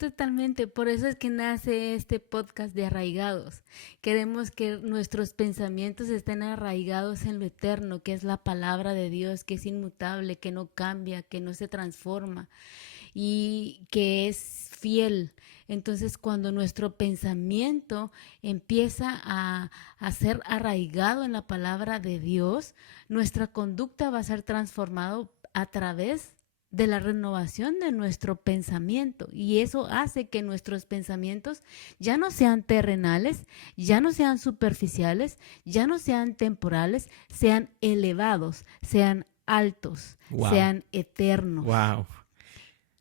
Totalmente, por eso es que nace este podcast de Arraigados. Queremos que nuestros pensamientos estén arraigados en lo eterno, que es la palabra de Dios, que es inmutable, que no cambia, que no se transforma y que es fiel. Entonces, cuando nuestro pensamiento empieza a ser arraigado en la palabra de Dios, nuestra conducta va a ser transformado a través de la renovación de nuestro pensamiento, y eso hace que nuestros pensamientos ya no sean terrenales, ya no sean superficiales, ya no sean temporales, sean elevados, sean altos, Wow, sean eternos. wow.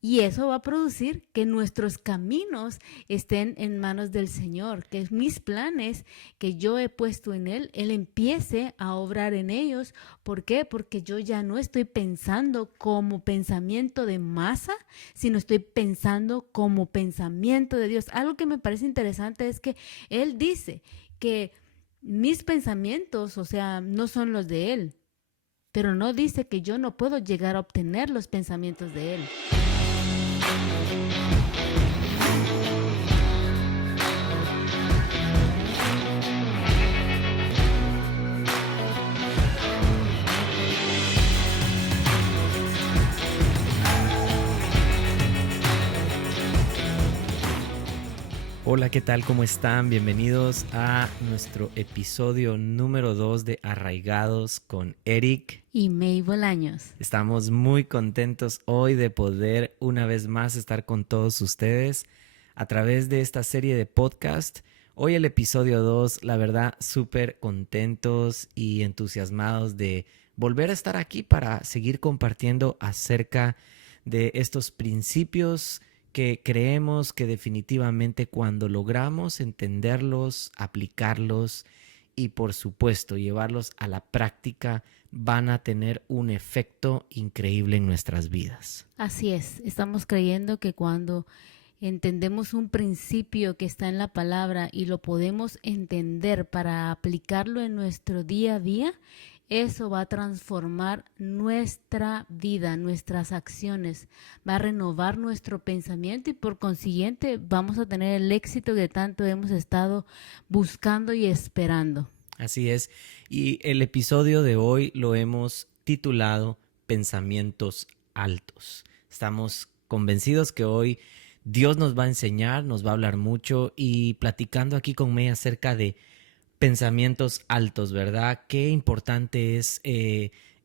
Y eso va a producir que nuestros caminos estén en manos del Señor, que mis planes que yo he puesto en Él, Él empiece a obrar en ellos. ¿Por qué? Porque yo ya no estoy pensando como pensamiento de masa, sino estoy pensando como pensamiento de Dios. Algo que me parece interesante es que Él dice que mis pensamientos, o sea, no son los de Él, pero no dice que yo no puedo llegar a obtener los pensamientos de Él. Hola, ¿qué tal? ¿Cómo están? Bienvenidos a nuestro episodio número 2 de Arraigados con Eric. Y May Bolaños. Estamos muy contentos hoy de poder una vez más estar con todos ustedes a través de esta serie de podcast. Hoy el episodio 2, la verdad, súper contentos y entusiasmados de volver a estar aquí para seguir compartiendo acerca de estos principios que creemos que definitivamente cuando logramos entenderlos, aplicarlos y por supuesto llevarlos a la práctica van a tener un efecto increíble en nuestras vidas. Así es, estamos creyendo que cuando entendemos un principio que está en la palabra y lo podemos entender para aplicarlo en nuestro día a día, eso va a transformar nuestra vida, nuestras acciones, va a renovar nuestro pensamiento y por consiguiente vamos a tener el éxito que tanto hemos estado buscando y esperando. Así es, y el episodio de hoy lo hemos titulado Pensamientos Altos. Estamos convencidos que hoy Dios nos va a enseñar, nos va a hablar mucho y platicando aquí con May acerca de pensamientos altos, ¿verdad? Qué importante es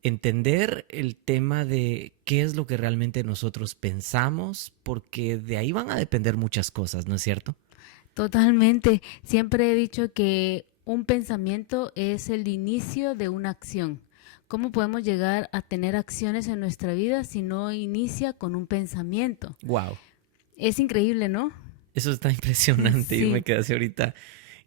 entender el tema de qué es lo que realmente nosotros pensamos, porque de ahí van a depender muchas cosas, ¿no es cierto? Totalmente. Siempre he dicho que un pensamiento es el inicio de una acción. ¿Cómo podemos llegar a tener acciones en nuestra vida si no inicia con un pensamiento? Wow, Es increíble, ¿no? eso está impresionante. Yo me Sí. quedé así ahorita,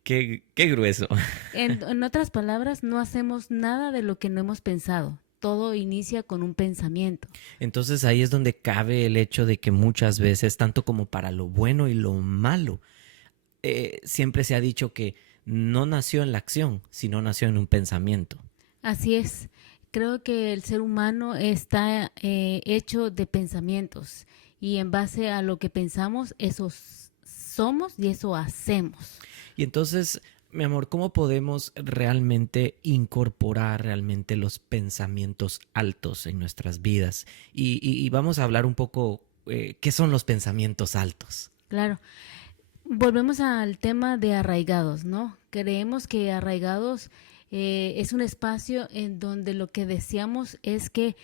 qué grueso. En otras palabras, no hacemos nada de lo que no hemos pensado. Todo inicia con un pensamiento. Entonces ahí es donde cabe el hecho de que muchas veces, tanto como para lo bueno y lo malo, siempre se ha dicho que no nació en la acción, sino nació en un pensamiento. Así es. Creo que el ser humano está hecho de pensamientos y en base a lo que pensamos, eso somos y eso hacemos. Y entonces, mi amor, ¿cómo podemos realmente incorporar realmente los pensamientos altos en nuestras vidas? Y vamos a hablar un poco, ¿qué son los pensamientos altos? Claro. Volvemos al tema de arraigados, ¿no? Creemos que arraigados es un espacio en donde lo que deseamos es que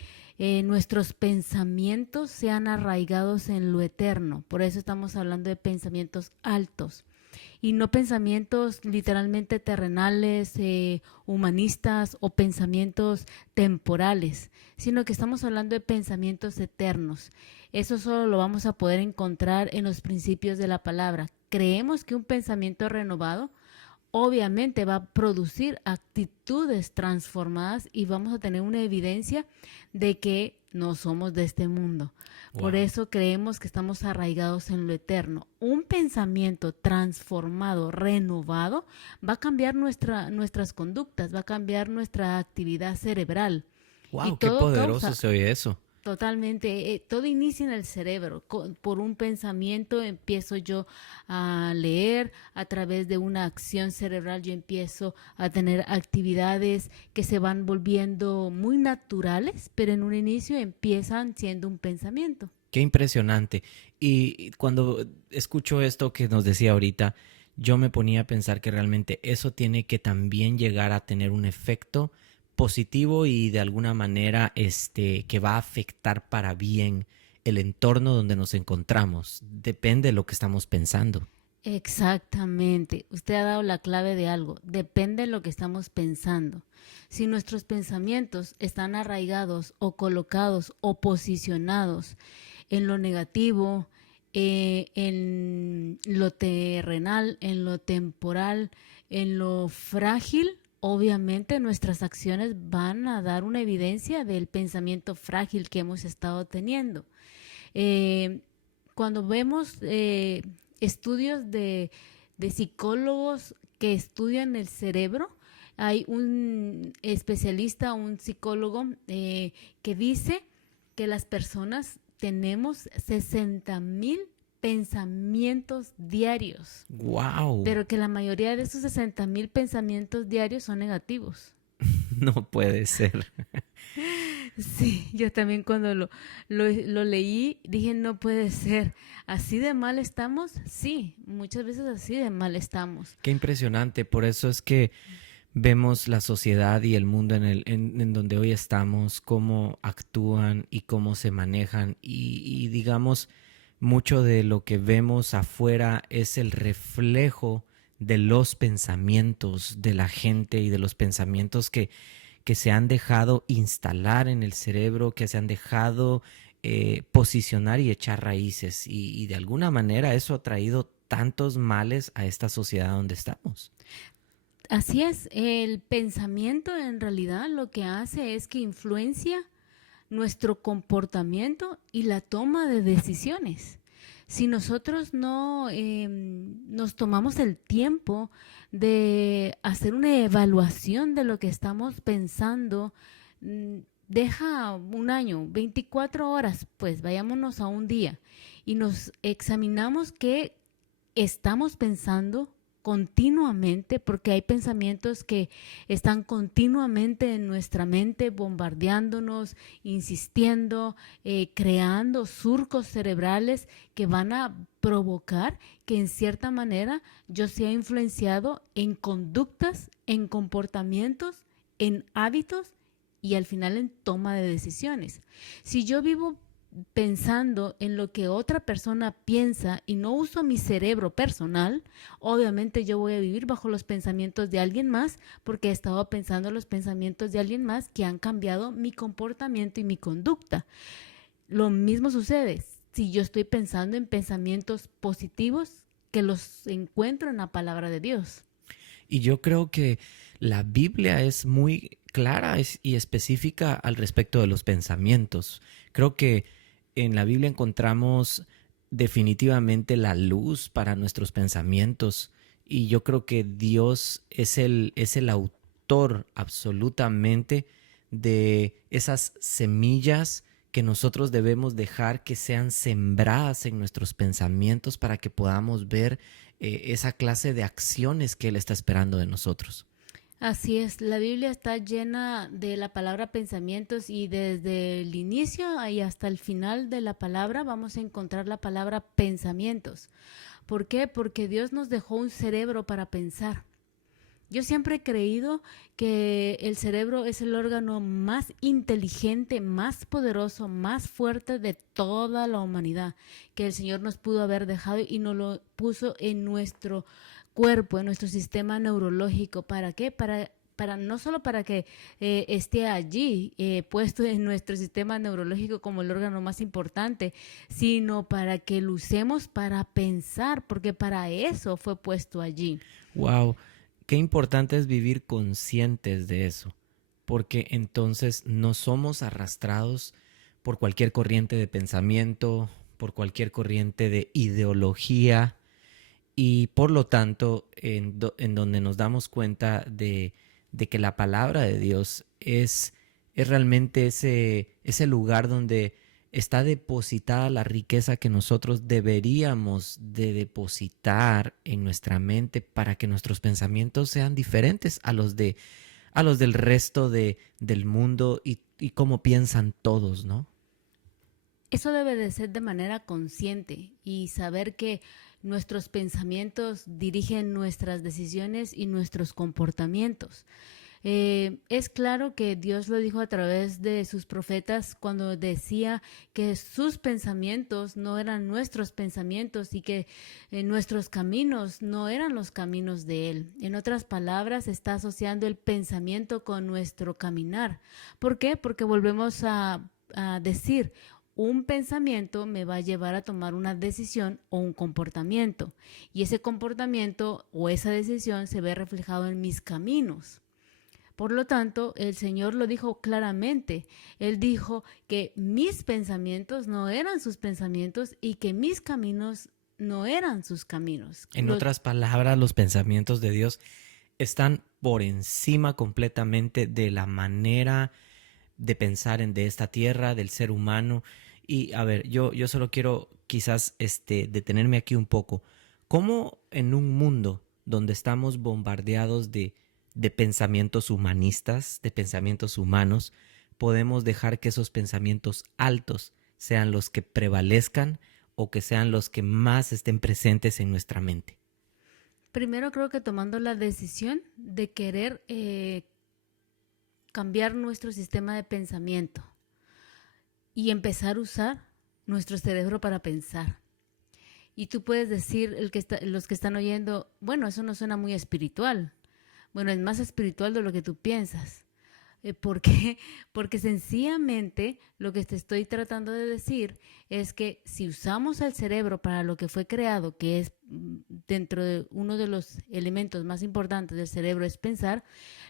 nuestros pensamientos sean arraigados en lo eterno. Por eso estamos hablando de pensamientos altos y no pensamientos literalmente terrenales, humanistas o pensamientos temporales, sino que estamos hablando de pensamientos eternos. Eso solo lo vamos a poder encontrar en los principios de la palabra. Creemos que un pensamiento renovado obviamente va a producir actitudes transformadas y vamos a tener una evidencia de que no somos de este mundo. Por Wow. eso creemos que estamos arraigados en lo eterno. Un pensamiento transformado, renovado, va a cambiar nuestras conductas, va a cambiar nuestra actividad cerebral. Y Wow, qué todo poderoso causa, se oye eso. Totalmente. Todo inicia en el cerebro. Por un pensamiento empiezo yo a leer, a través de una acción cerebral yo empiezo a tener actividades que se van volviendo muy naturales, pero en un inicio empiezan siendo un pensamiento. Qué impresionante. Y cuando escucho esto que nos decía ahorita, yo me ponía a pensar que realmente eso tiene que también llegar a tener un efecto positivo y de alguna manera que va a afectar para bien el entorno donde nos encontramos. Depende de lo que estamos pensando. Exactamente. Usted ha dado la clave de algo. Depende de lo que estamos pensando. Si nuestros pensamientos están arraigados o colocados o posicionados en lo negativo, en lo terrenal, en lo temporal, en lo frágil, obviamente nuestras acciones van a dar una evidencia del pensamiento frágil que hemos estado teniendo. Eh, Cuando vemos estudios de psicólogos que estudian el cerebro, hay un especialista, un psicólogo, que dice que las personas tenemos 60,000 pensamientos diarios, ¡Wow! pero que la mayoría de esos 60,000 pensamientos diarios son negativos. No puede ser. Sí, yo también cuando lo leí dije, no puede ser. ¿Así de mal estamos? Sí, muchas veces así de mal estamos. Qué impresionante. Por eso es que vemos la sociedad y el mundo en donde hoy estamos, cómo actúan y cómo se manejan. Y digamos, mucho de lo que vemos afuera es el reflejo de los pensamientos de la gente y de los pensamientos que se han dejado instalar en el cerebro, que se han dejado posicionar y echar raíces. Y de alguna manera eso ha traído tantos males a esta sociedad donde estamos. Así es, el pensamiento en realidad lo que hace es que influencia nuestro comportamiento y la toma de decisiones. Si nosotros no nos tomamos el tiempo de hacer una evaluación de lo que estamos pensando, mm, deja un año, 24 horas, pues vayámonos a un día y nos examinamos qué estamos pensando continuamente, porque hay pensamientos que están continuamente en nuestra mente, bombardeándonos, insistiendo, creando surcos cerebrales que van a provocar que en cierta manera yo sea influenciado en conductas, en comportamientos, en hábitos y al final en toma de decisiones. Si yo vivo pensando en lo que otra persona piensa y no uso mi cerebro personal, obviamente yo voy a vivir bajo los pensamientos de alguien más porque he estado pensando los pensamientos de alguien más que han cambiado mi comportamiento y mi conducta. Lo mismo sucede si yo estoy pensando en pensamientos positivos que los encuentro en la palabra de Dios. Y yo creo que la Biblia es muy clara y específica al respecto de los pensamientos. Creo que en la Biblia encontramos definitivamente la luz para nuestros pensamientos y yo creo que Dios es el autor absolutamente de esas semillas que nosotros debemos dejar que sean sembradas en nuestros pensamientos para que podamos ver esa clase de acciones que Él está esperando de nosotros. Así es, la Biblia está llena de la palabra pensamientos y desde el inicio y hasta el final de la palabra vamos a encontrar la palabra pensamientos. ¿Por qué? Porque Dios nos dejó un cerebro para pensar. Yo siempre he creído que el cerebro es el órgano más inteligente, más poderoso, más fuerte de toda la humanidad, que el Señor nos pudo haber dejado y nos lo puso en nuestro cuerpo, en nuestro sistema neurológico. ¿Para qué? Para no solo para que esté allí puesto en nuestro sistema neurológico como el órgano más importante, sino para que lo usemos para pensar, porque para eso fue puesto allí. Wow, qué importante es vivir conscientes de eso, porque entonces no somos arrastrados por cualquier corriente de pensamiento, por cualquier corriente de ideología y por lo tanto en donde nos damos cuenta de que la palabra de Dios es realmente ese lugar donde está depositada la riqueza que nosotros deberíamos de depositar en nuestra mente para que nuestros pensamientos sean diferentes a los del resto del mundo y cómo piensan todos, ¿no? Eso debe de ser de manera consciente y saber que nuestros pensamientos dirigen nuestras decisiones y nuestros comportamientos. Es claro que Dios lo dijo a través de sus profetas cuando decía que sus pensamientos no eran nuestros pensamientos y que nuestros caminos no eran los caminos de Él. En otras palabras, está asociando el pensamiento con nuestro caminar. ¿Por qué? Porque volvemos a decir, un pensamiento me va a llevar a tomar una decisión o un comportamiento, y ese comportamiento o esa decisión se ve reflejado en mis caminos. Por lo tanto, el Señor lo dijo claramente. Él dijo que mis pensamientos no eran sus pensamientos y que mis caminos no eran sus caminos. En otras palabras, los pensamientos de Dios están por encima completamente de la manera de pensar de esta tierra, del ser humano. Y a ver, yo solo quiero quizás detenerme aquí un poco. ¿Cómo en un mundo donde estamos bombardeados de pensamientos humanistas, de pensamientos humanos, podemos dejar que esos pensamientos altos sean los que prevalezcan o que sean los que más estén presentes en nuestra mente? Primero creo que tomando la decisión de querer cambiar nuestro sistema de pensamiento y empezar a usar nuestro cerebro para pensar. Y tú puedes decir, los que están oyendo, bueno, eso no suena muy espiritual. Bueno, es más espiritual de lo que tú piensas. ¿Por qué? Porque sencillamente lo que te estoy tratando de decir es que si usamos el cerebro para lo que fue creado, que es dentro de uno de los elementos más importantes del cerebro es pensar,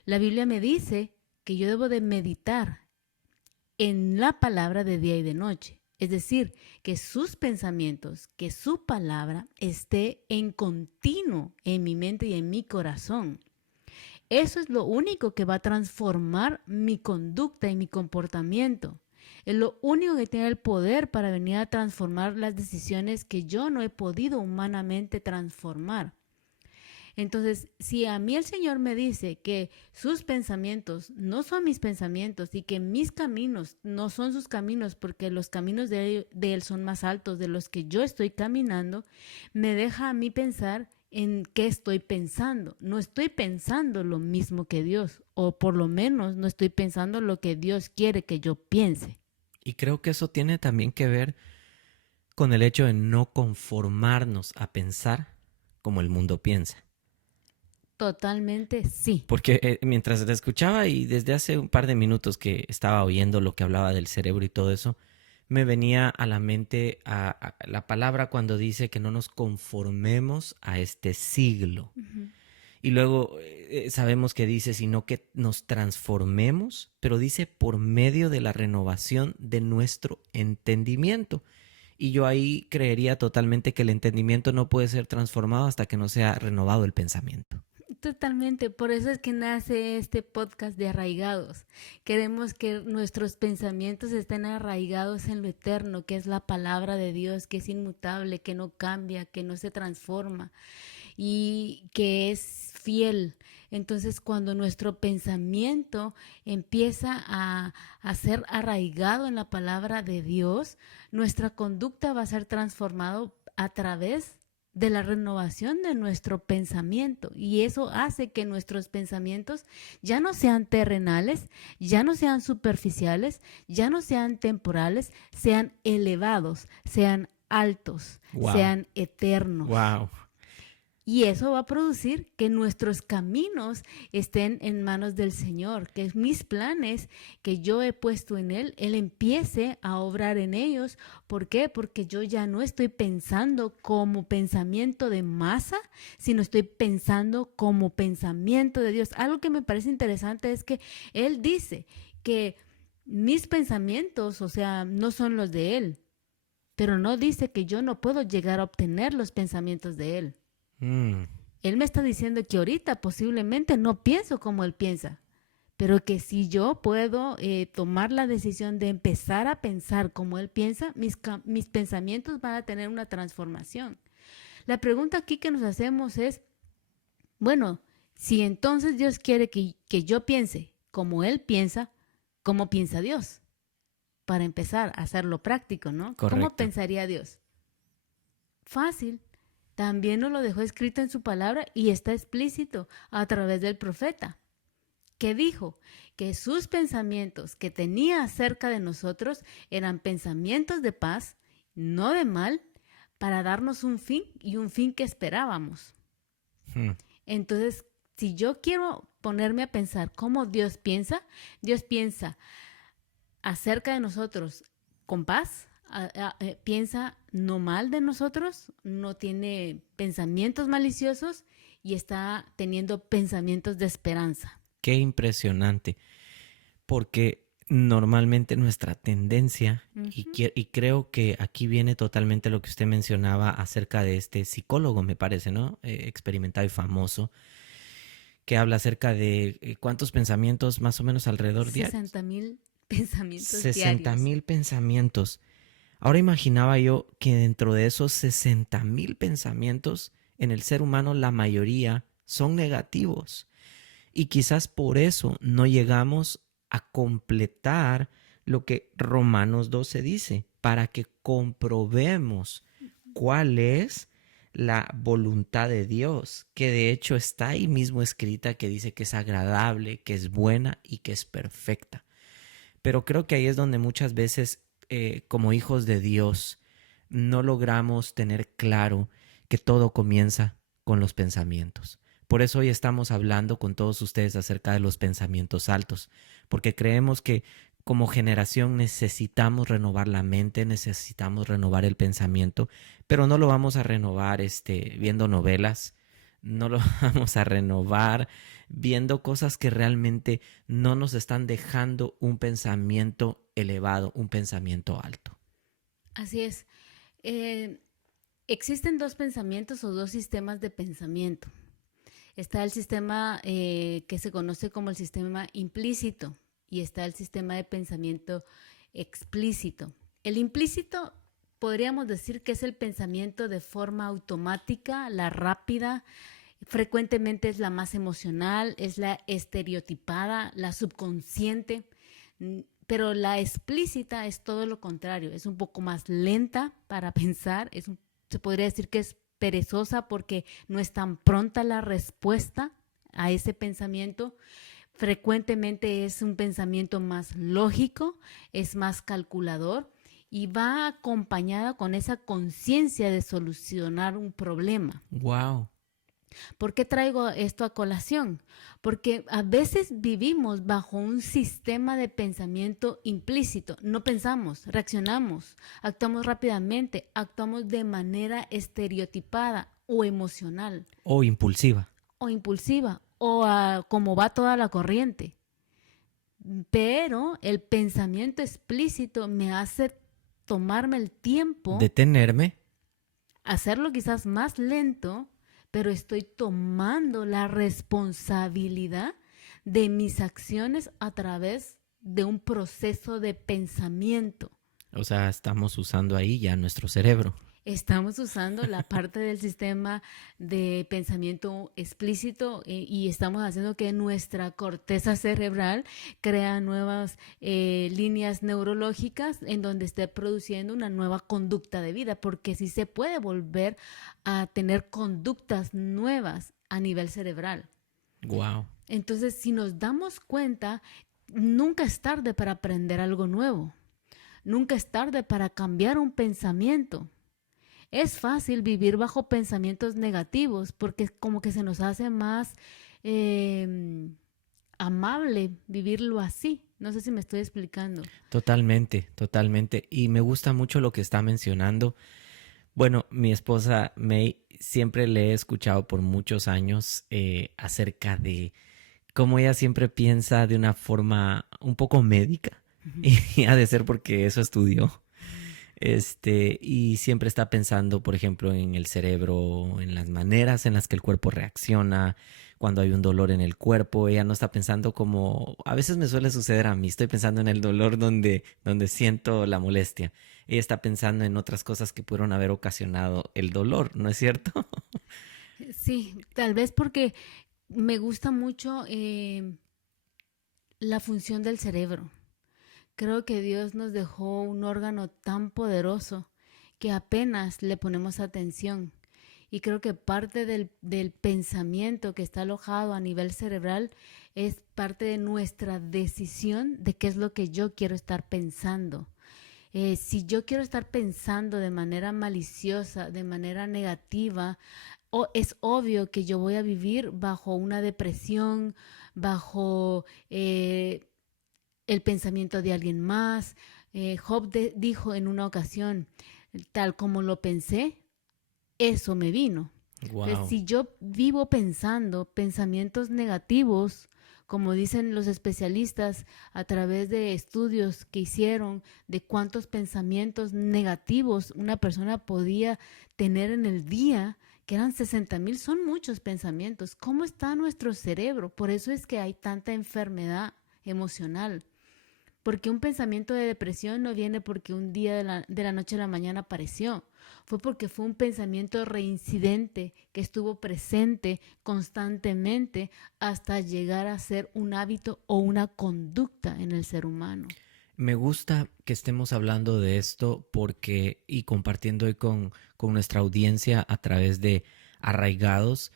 la Biblia me dice que yo debo de meditar en la palabra de día y de noche. Es decir, que sus pensamientos, que su palabra esté en continuo en mi mente y en mi corazón. Eso es lo único que va a transformar mi conducta y mi comportamiento. Es lo único que tiene el poder para venir a transformar las decisiones que yo no he podido humanamente transformar. Entonces, si a mí el Señor me dice que sus pensamientos no son mis pensamientos y que mis caminos no son sus caminos porque los caminos de él son más altos de los que yo estoy caminando, me deja a mí pensar en qué estoy pensando. No estoy pensando lo mismo que Dios, o por lo menos no estoy pensando lo que Dios quiere que yo piense. Y creo que eso tiene también que ver con el hecho de no conformarnos a pensar como el mundo piensa. Totalmente sí. Porque mientras te escuchaba y desde hace un par de minutos que estaba oyendo lo que hablaba del cerebro y todo eso, me venía a la mente a la palabra cuando dice que no nos conformemos a este siglo. Uh-huh. Y luego sabemos que dice, sino que nos transformemos, pero dice por medio de la renovación de nuestro entendimiento. Y yo ahí creería totalmente que el entendimiento no puede ser transformado hasta que no sea renovado el pensamiento. Totalmente, por eso es que nace este podcast de Arraigados. Queremos que nuestros pensamientos estén arraigados en lo eterno, que es la palabra de Dios, que es inmutable, que no cambia, que no se transforma y que es fiel. Entonces, cuando nuestro pensamiento empieza a ser arraigado en la palabra de Dios, nuestra conducta va a ser transformado a través de la renovación de nuestro pensamiento, y eso hace que nuestros pensamientos ya no sean terrenales, ya no sean superficiales, ya no sean temporales, sean elevados, sean altos, Wow. sean eternos. Wow. Y eso va a producir que nuestros caminos estén en manos del Señor, que mis planes que yo he puesto en Él empiece a obrar en ellos. ¿Por qué? Porque yo ya no estoy pensando como pensamiento de masa, sino estoy pensando como pensamiento de Dios. Algo que me parece interesante es que Él dice que mis pensamientos, o sea, no son los de Él, pero no dice que yo no puedo llegar a obtener los pensamientos de Él. Él me está diciendo que ahorita posiblemente no pienso como él piensa, pero que si yo puedo tomar la decisión de empezar a pensar como Él piensa, mis pensamientos van a tener una transformación. La pregunta aquí que nos hacemos es, bueno, si entonces Dios quiere que yo piense como Él piensa, ¿cómo piensa Dios? Para empezar a hacerlo práctico, ¿no? ¿Cómo Correcto. pensaría Dios? Fácil. También nos lo dejó escrito en su palabra y está explícito a través del profeta, que dijo que sus pensamientos que tenía acerca de nosotros eran pensamientos de paz, no de mal, para darnos un fin y un fin que esperábamos. Hmm. Entonces, si yo quiero ponerme a pensar cómo Dios piensa acerca de nosotros con paz, piensa no mal de nosotros, no tiene pensamientos maliciosos y está teniendo pensamientos de esperanza. Qué impresionante, porque normalmente nuestra tendencia, Ujú. y creo que aquí viene totalmente lo que usted mencionaba acerca de este psicólogo, me parece, ¿no? Experimentado y famoso, que habla acerca de cuántos pensamientos más o menos alrededor diarios. 60,000 pensamientos 60 diarios. mil pensamientos. Ahora imaginaba yo que dentro de esos 60 mil pensamientos, en el ser humano la mayoría son negativos. Y quizás por eso no llegamos a completar lo que Romanos 12 dice, para que comprobemos cuál es la voluntad de Dios, que de hecho está ahí mismo escrita, que dice que es agradable, que es buena y que es perfecta. Pero creo que ahí es donde muchas veces, como hijos de Dios, no logramos tener claro que todo comienza con los pensamientos. Por eso hoy estamos hablando con todos ustedes acerca de los pensamientos altos, porque creemos que como generación necesitamos renovar la mente, necesitamos renovar el pensamiento, pero no lo vamos a renovar viendo novelas, no lo vamos a renovar viendo cosas que realmente no nos están dejando un pensamiento elevado, un pensamiento alto. Así es. Eh, Existen dos pensamientos o dos sistemas de pensamiento. Está el sistema que se conoce como el sistema implícito y está el sistema de pensamiento explícito. El implícito podríamos decir que es el pensamiento de forma automática, la rápida, frecuentemente es la más emocional, es la estereotipada, la subconsciente, pero la explícita es todo lo contrario, es un poco más lenta para pensar, se podría decir que es perezosa porque no es tan pronta la respuesta a ese pensamiento. Frecuentemente es un pensamiento más lógico, es más calculador y va acompañada con esa conciencia de solucionar un problema. Wow. ¿Por qué traigo esto a colación? Porque a veces vivimos bajo un sistema de pensamiento implícito. No pensamos, reaccionamos, actuamos rápidamente, actuamos de manera estereotipada o emocional O impulsiva. o impulsiva o como va toda la corriente. Pero el pensamiento explícito me hace tomarme el tiempo, Detenerme. hacerlo quizás más lento, pero estoy tomando la responsabilidad de mis acciones a través de un proceso de pensamiento. O sea, estamos usando ahí ya nuestro cerebro. Estamos usando la parte del sistema de pensamiento explícito y estamos haciendo que nuestra corteza cerebral crea nuevas líneas neurológicas en donde esté produciendo una nueva conducta de vida, porque sí se puede volver a tener conductas nuevas a nivel cerebral. Wow. Entonces, si nos damos cuenta, nunca es tarde para aprender algo nuevo. Nunca es tarde para cambiar un pensamiento. Es fácil vivir bajo pensamientos negativos porque como que se nos hace más eh, amable vivirlo así. No sé si me estoy explicando. Totalmente, totalmente. Y me gusta mucho lo que está mencionando. Bueno, mi esposa May siempre le he escuchado por muchos años acerca de cómo ella siempre piensa de una forma un poco médica. Y ha de ser porque eso estudió. Y siempre está pensando, por ejemplo, en el cerebro, en las maneras en las que el cuerpo reacciona, cuando hay un dolor en el cuerpo. Ella no está pensando como, a veces me suele suceder a mí, estoy pensando en el dolor donde siento la molestia. Ella está pensando en otras cosas que pudieron haber ocasionado el dolor, ¿no es cierto? Sí, tal vez porque me gusta mucho la función del cerebro. Creo que Dios nos dejó un órgano tan poderoso que apenas le ponemos atención. Y creo que parte del pensamiento que está alojado a nivel cerebral es parte de nuestra decisión de qué es lo que yo quiero estar pensando. Si yo quiero estar pensando de manera maliciosa, de manera negativa, es obvio que yo voy a vivir bajo una depresión, bajo el pensamiento de alguien más. Job dijo en una ocasión, tal como lo pensé, eso me vino. Entonces, Wow. si yo vivo pensando pensamientos negativos, como dicen los especialistas a través de estudios que hicieron de cuántos pensamientos negativos una persona podía tener en el día, que eran 60,000, son muchos pensamientos. ¿Cómo está nuestro cerebro? Por eso es que hay tanta enfermedad emocional. Porque un pensamiento de depresión no viene porque un día de la noche a la mañana apareció. Fue porque fue un pensamiento reincidente que estuvo presente constantemente hasta llegar a ser un hábito o una conducta en el ser humano. Me gusta que estemos hablando de esto porque y compartiendo hoy con nuestra audiencia a través de Arraigados,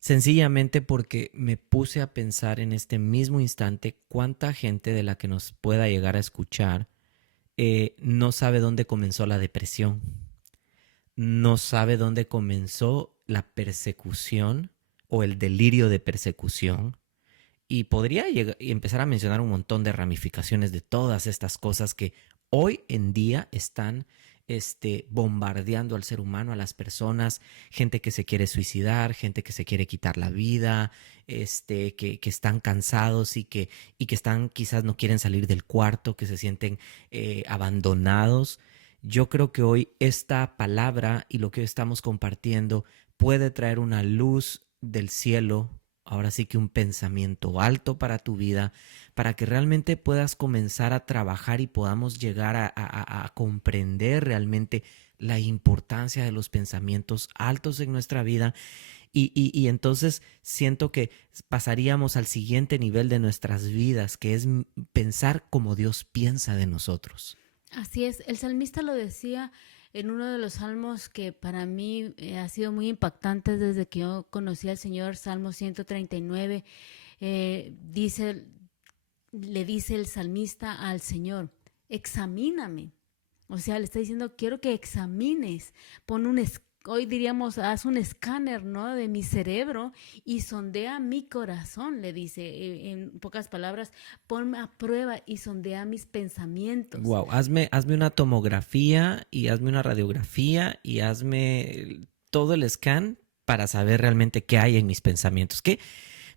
sencillamente porque me puse a pensar en este mismo instante cuánta gente de la que nos pueda llegar a escuchar no sabe dónde comenzó la depresión, no sabe dónde comenzó la persecución o el delirio de persecución. Y podría empezar a mencionar un montón de ramificaciones de todas estas cosas que hoy en día están bombardeando al ser humano, a las personas, gente que se quiere suicidar, gente que se quiere quitar la vida, que están cansados y que están, quizás no quieren salir del cuarto, que se sienten abandonados. Yo creo que hoy esta palabra y lo que hoy estamos compartiendo puede traer una luz del cielo, ahora sí que un pensamiento alto para tu vida, para que realmente puedas comenzar a trabajar y podamos llegar a comprender realmente la importancia de los pensamientos altos en nuestra vida y entonces siento que pasaríamos al siguiente nivel de nuestras vidas, que es pensar como Dios piensa de nosotros. Así es, el salmista lo decía en uno de los salmos que para mí ha sido muy impactante desde que yo conocí al Señor, Salmo 139, dice, le dice el salmista al Señor, examíname. O sea, le está diciendo, quiero que examines, pon hoy diríamos, haz un escáner, ¿no? De mi cerebro y sondea mi corazón, le dice, en pocas palabras, ponme a prueba y sondea mis pensamientos. Wow, hazme una tomografía y hazme una radiografía y hazme todo el scan para saber realmente qué hay en mis pensamientos.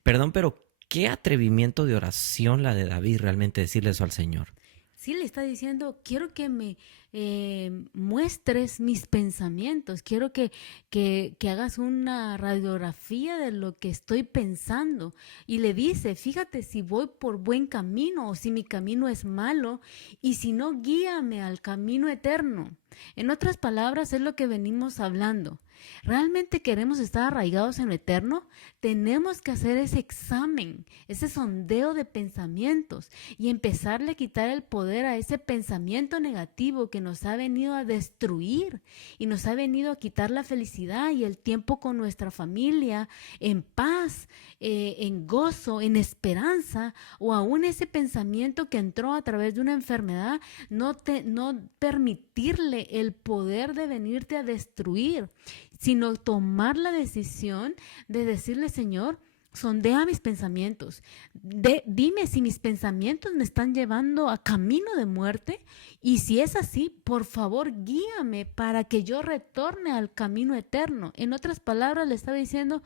Perdón, pero qué atrevimiento de oración la de David realmente decirle eso al Señor. Sí, le está diciendo, quiero que me muestres mis pensamientos, quiero que hagas una radiografía de lo que estoy pensando. Y le dice, fíjate si voy por buen camino o si mi camino es malo y si no, guíame al camino eterno. En otras palabras, es lo que venimos hablando. ¿Realmente queremos estar arraigados en lo eterno? Tenemos que hacer ese examen, ese sondeo de pensamientos y empezarle a quitar el poder a ese pensamiento negativo que nos ha venido a destruir y nos ha venido a quitar la felicidad y el tiempo con nuestra familia, en paz, en gozo, en esperanza, o aún ese pensamiento que entró a través de una enfermedad, no permitirle el poder de venirte a destruir, sino tomar la decisión de decirle, Señor, sondea mis pensamientos. Dime si mis pensamientos me están llevando a camino de muerte y si es así, por favor, guíame para que yo retorne al camino eterno. En otras palabras, le estaba diciendo,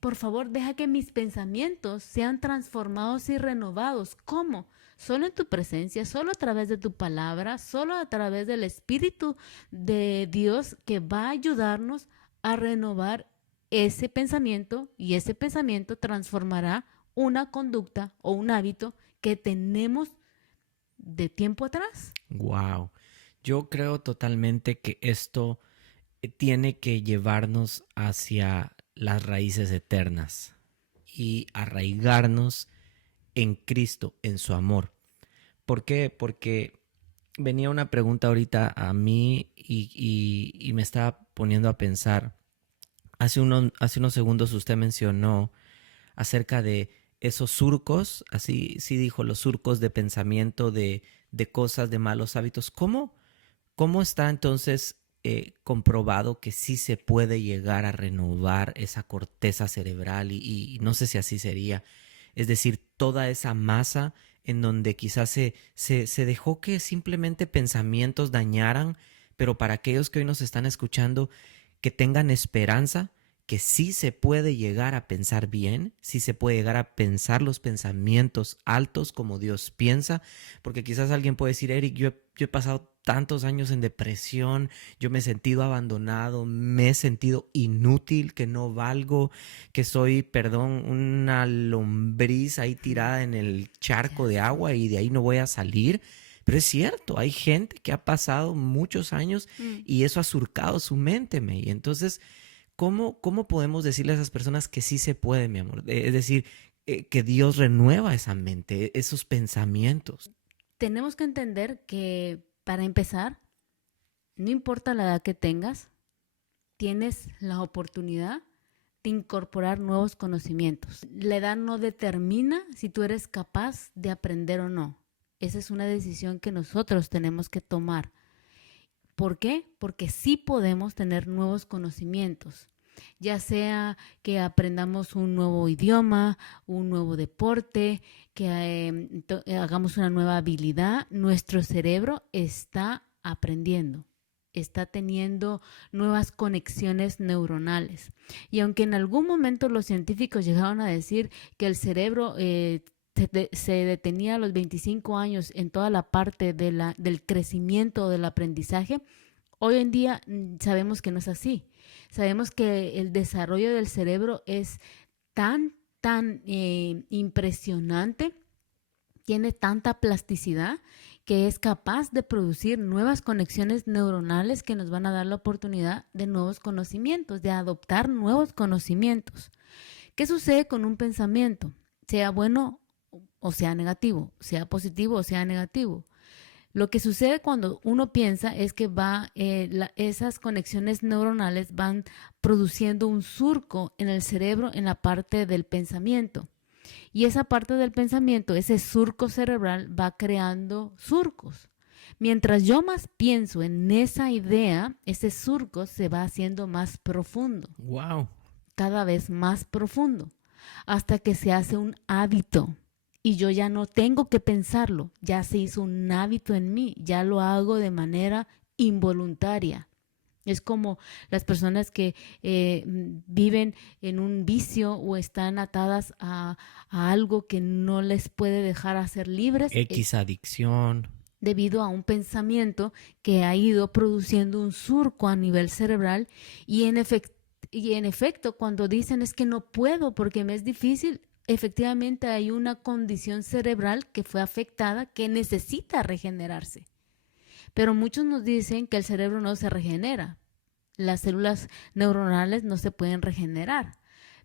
por favor, deja que mis pensamientos sean transformados y renovados. ¿Cómo? solo en tu presencia, solo a través de tu palabra, solo a través del Espíritu de Dios que va a ayudarnos a renovar ese pensamiento y ese pensamiento transformará una conducta o un hábito que tenemos de tiempo atrás. Wow. Yo creo totalmente que esto tiene que llevarnos hacia las raíces eternas y arraigarnos en Cristo, en su amor. ¿Por qué? Porque venía una pregunta ahorita a mí y me estaba poniendo a pensar. Hace unos segundos usted mencionó acerca de esos surcos, así sí dijo, los surcos de pensamiento, de cosas, de malos hábitos. ¿Cómo está entonces comprobado que sí se puede llegar a renovar esa corteza cerebral y no sé si así sería? Es decir, toda esa masa en donde quizás se dejó que simplemente pensamientos dañaran, pero para aquellos que hoy nos están escuchando, que tengan esperanza, que sí se puede llegar a pensar bien, sí se puede llegar a pensar los pensamientos altos como Dios piensa, porque quizás alguien puede decir, Eric, yo he pasado tantos años en depresión, yo me he sentido abandonado, me he sentido inútil, que no valgo, que soy, perdón, una lombriz ahí tirada en el charco Ya de agua sé. y de ahí no voy a salir. Pero es cierto, hay gente que ha pasado muchos años Mm. y eso ha surcado su mente, May. Entonces, ¿cómo podemos decirle a esas personas que sí se puede, mi amor? Es decir, que Dios renueva esa mente, esos pensamientos. Tenemos que entender que para empezar, no importa la edad que tengas, tienes la oportunidad de incorporar nuevos conocimientos. La edad no determina si tú eres capaz de aprender o no. Esa es una decisión que nosotros tenemos que tomar. ¿Por qué? Porque sí podemos tener nuevos conocimientos, ya sea que aprendamos un nuevo idioma, un nuevo deporte, que hagamos una nueva habilidad. Nuestro cerebro está aprendiendo, está teniendo nuevas conexiones neuronales. Y aunque en algún momento los científicos llegaron a decir que el cerebro se detenía a los 25 años en toda la parte del crecimiento, del aprendizaje, hoy en día sabemos que no es así. Sabemos que el desarrollo del cerebro es tan impresionante, tiene tanta plasticidad que es capaz de producir nuevas conexiones neuronales que nos van a dar la oportunidad de nuevos conocimientos, de adoptar nuevos conocimientos. ¿Qué sucede con un pensamiento? Sea bueno o sea negativo, sea positivo o sea negativo. Lo que sucede cuando uno piensa es que esas conexiones neuronales van produciendo un surco en el cerebro en la parte del pensamiento. Y esa parte del pensamiento, ese surco cerebral, va creando surcos. Mientras yo más pienso en esa idea, ese surco se va haciendo más profundo, Wow. cada vez más profundo, hasta que se hace un hábito. Y yo ya no tengo que pensarlo, ya se hizo un hábito en mí, ya lo hago de manera involuntaria. Es como las personas que viven en un vicio o están atadas a algo que no les puede dejar hacer libres, X adicción. debido a un pensamiento que ha ido produciendo un surco a nivel cerebral y en efecto, cuando dicen es que no puedo porque me es difícil, efectivamente hay una condición cerebral que fue afectada que necesita regenerarse. Pero muchos nos dicen que el cerebro no se regenera, las células neuronales no se pueden regenerar,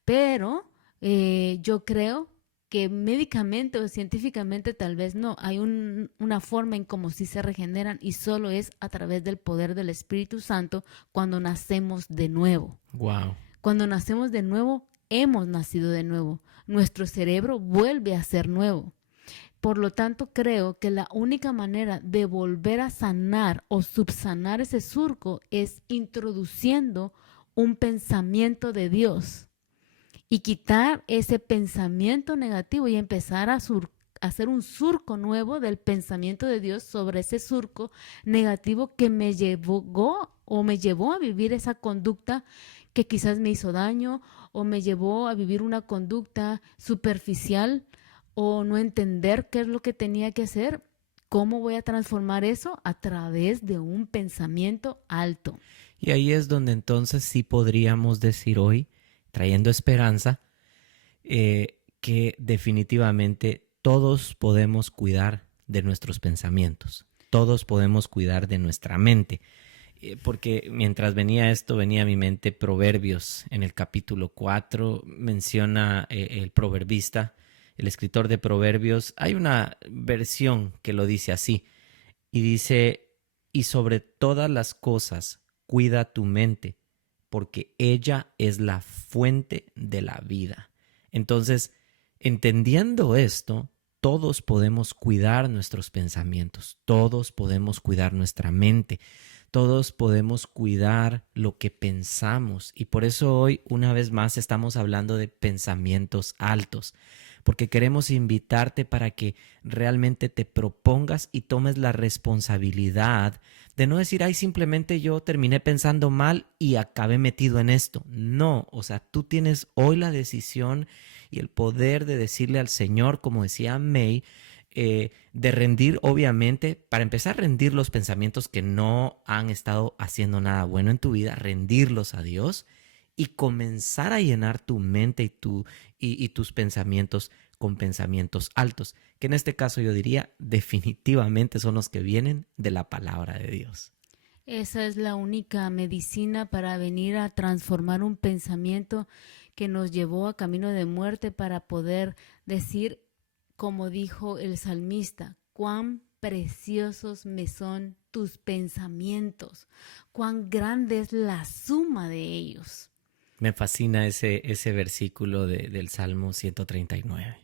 pero yo creo que médicamente o científicamente tal vez no, hay una forma en cómo sí se regeneran y solo es a través del poder del Espíritu Santo cuando nacemos de nuevo. Wow. Cuando nacemos de nuevo, hemos nacido de nuevo. Nuestro cerebro vuelve a ser nuevo. Por lo tanto, creo que la única manera de volver a sanar o subsanar ese surco es introduciendo un pensamiento de Dios y quitar ese pensamiento negativo y empezar a hacer un surco nuevo del pensamiento de Dios sobre ese surco negativo que me llevó a vivir esa conducta que quizás me hizo daño o me llevó a vivir una conducta superficial o no entender qué es lo que tenía que hacer, ¿cómo voy a transformar eso? A través de un pensamiento alto. Y ahí es donde entonces sí podríamos decir hoy, trayendo esperanza, que definitivamente todos podemos cuidar de nuestros pensamientos, todos podemos cuidar de nuestra mente. Porque mientras venía esto, venía a mi mente Proverbios. En el capítulo 4 menciona el proverbista, el escritor de Proverbios. Hay una versión que lo dice así y dice, y sobre todas las cosas, cuida tu mente, porque ella es la fuente de la vida. Entonces, entendiendo esto, todos podemos cuidar nuestros pensamientos, todos podemos cuidar nuestra mente, todos podemos cuidar lo que pensamos. Y por eso hoy, una vez más, estamos hablando de pensamientos altos, porque queremos invitarte para que realmente te propongas y tomes la responsabilidad de no decir, ay, simplemente yo terminé pensando mal y acabé metido en esto. No, o sea, tú tienes hoy la decisión y el poder de decirle al Señor, como decía May, de rendir, obviamente, para empezar, rendir los pensamientos que no han estado haciendo nada bueno en tu vida, rendirlos a Dios y comenzar a llenar tu mente y tus pensamientos con pensamientos altos, que en este caso yo diría definitivamente son los que vienen de la palabra de Dios. Esa es la única medicina para venir a transformar un pensamiento que nos llevó a camino de muerte para poder decir, como dijo el salmista, cuán preciosos me son tus pensamientos, cuán grande es la suma de ellos. Me fascina ese versículo del Salmo 139.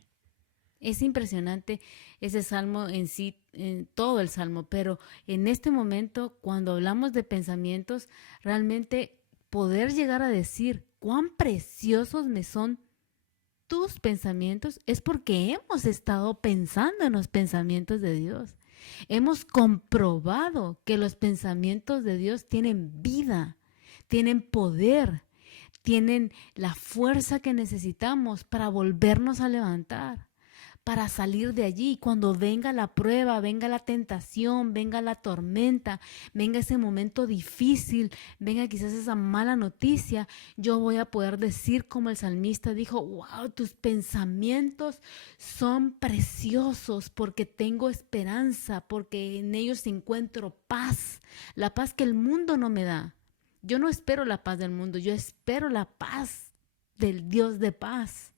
Es impresionante ese salmo en sí, en todo el salmo, pero en este momento, cuando hablamos de pensamientos, realmente poder llegar a decir cuán preciosos me son tus pensamientos es porque hemos estado pensando en los pensamientos de Dios. Hemos comprobado que los pensamientos de Dios tienen vida, tienen poder, tienen la fuerza que necesitamos para volvernos a levantar, para salir de allí. Cuando venga la prueba, venga la tentación, venga la tormenta, venga ese momento difícil, venga quizás esa mala noticia, yo voy a poder decir como el salmista dijo, wow, tus pensamientos son preciosos porque tengo esperanza, porque en ellos encuentro paz, la paz que el mundo no me da. Yo no espero la paz del mundo, yo espero la paz del Dios de paz.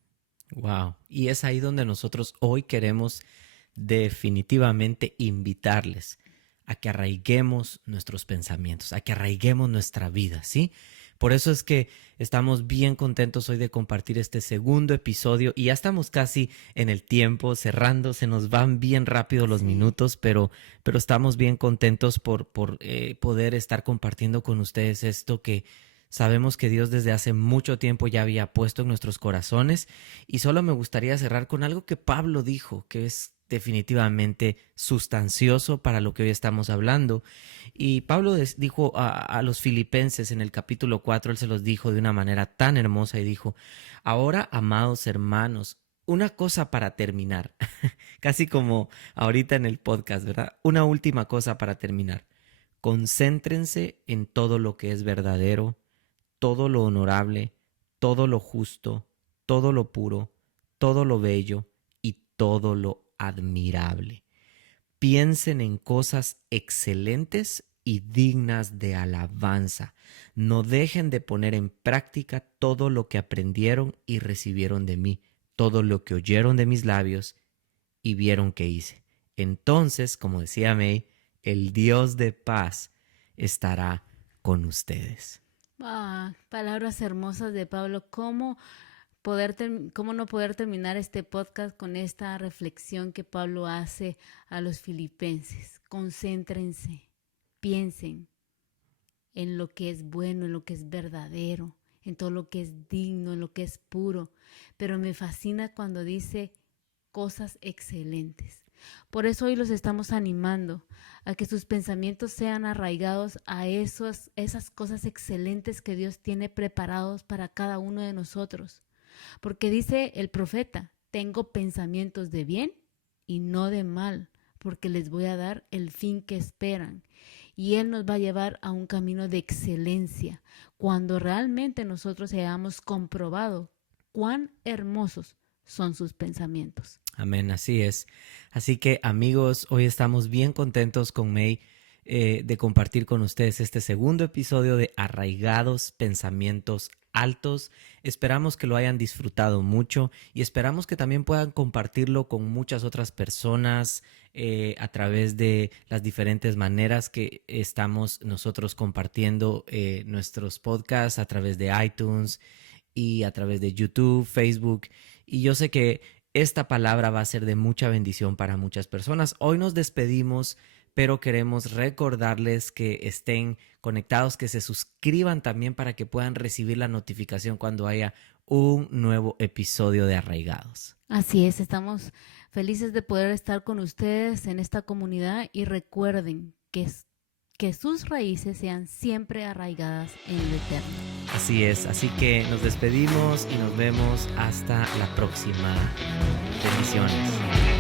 Wow. Y es ahí donde nosotros hoy queremos definitivamente invitarles a que arraiguemos nuestros pensamientos, a que arraiguemos nuestra vida, ¿sí? Por eso es que estamos bien contentos hoy de compartir este segundo episodio y ya estamos casi en el tiempo, cerrando, se nos van bien rápido los Sí. minutos, pero estamos bien contentos por poder estar compartiendo con ustedes esto que sabemos que Dios desde hace mucho tiempo ya había puesto en nuestros corazones y solo me gustaría cerrar con algo que Pablo dijo, que es definitivamente sustancioso para lo que hoy estamos hablando. Y Pablo dijo a los filipenses en el capítulo 4, él se los dijo de una manera tan hermosa y dijo, ahora, amados hermanos, una cosa para terminar, casi como ahorita en el podcast, ¿verdad? Una última cosa para terminar. Concéntrense en todo lo que es verdadero, todo lo honorable, todo lo justo, todo lo puro, todo lo bello y todo lo admirable. Piensen en cosas excelentes y dignas de alabanza. No dejen de poner en práctica todo lo que aprendieron y recibieron de mí, todo lo que oyeron de mis labios y vieron que hice. Entonces, como decía May, el Dios de paz estará con ustedes. Palabras hermosas de Pablo. ¿Cómo no poder terminar este podcast con esta reflexión que Pablo hace a los filipenses? Concéntrense, piensen en lo que es bueno, en lo que es verdadero, en todo lo que es digno, en lo que es puro. Pero me fascina cuando dice cosas excelentes. Por eso hoy los estamos animando a que sus pensamientos sean arraigados a esas cosas excelentes que Dios tiene preparados para cada uno de nosotros. Porque dice el profeta, tengo pensamientos de bien y no de mal, porque les voy a dar el fin que esperan. Y Él nos va a llevar a un camino de excelencia, cuando realmente nosotros hayamos comprobado cuán hermosos son sus pensamientos. Amén, así es. Así que amigos, hoy estamos bien contentos con May de compartir con ustedes este segundo episodio de Arraigados Pensamientos Altos. Esperamos que lo hayan disfrutado mucho y esperamos que también puedan compartirlo con muchas otras personas a través de las diferentes maneras que estamos nosotros compartiendo nuestros podcasts a través de iTunes y a través de YouTube, Facebook. Y yo sé que esta palabra va a ser de mucha bendición para muchas personas. Hoy nos despedimos, pero queremos recordarles que estén conectados, que se suscriban también para que puedan recibir la notificación cuando haya un nuevo episodio de Arraigados. Así es, estamos felices de poder estar con ustedes en esta comunidad y recuerden que sus raíces sean siempre arraigadas en lo eterno. Así es, así que nos despedimos y nos vemos hasta la próxima. Bendiciones.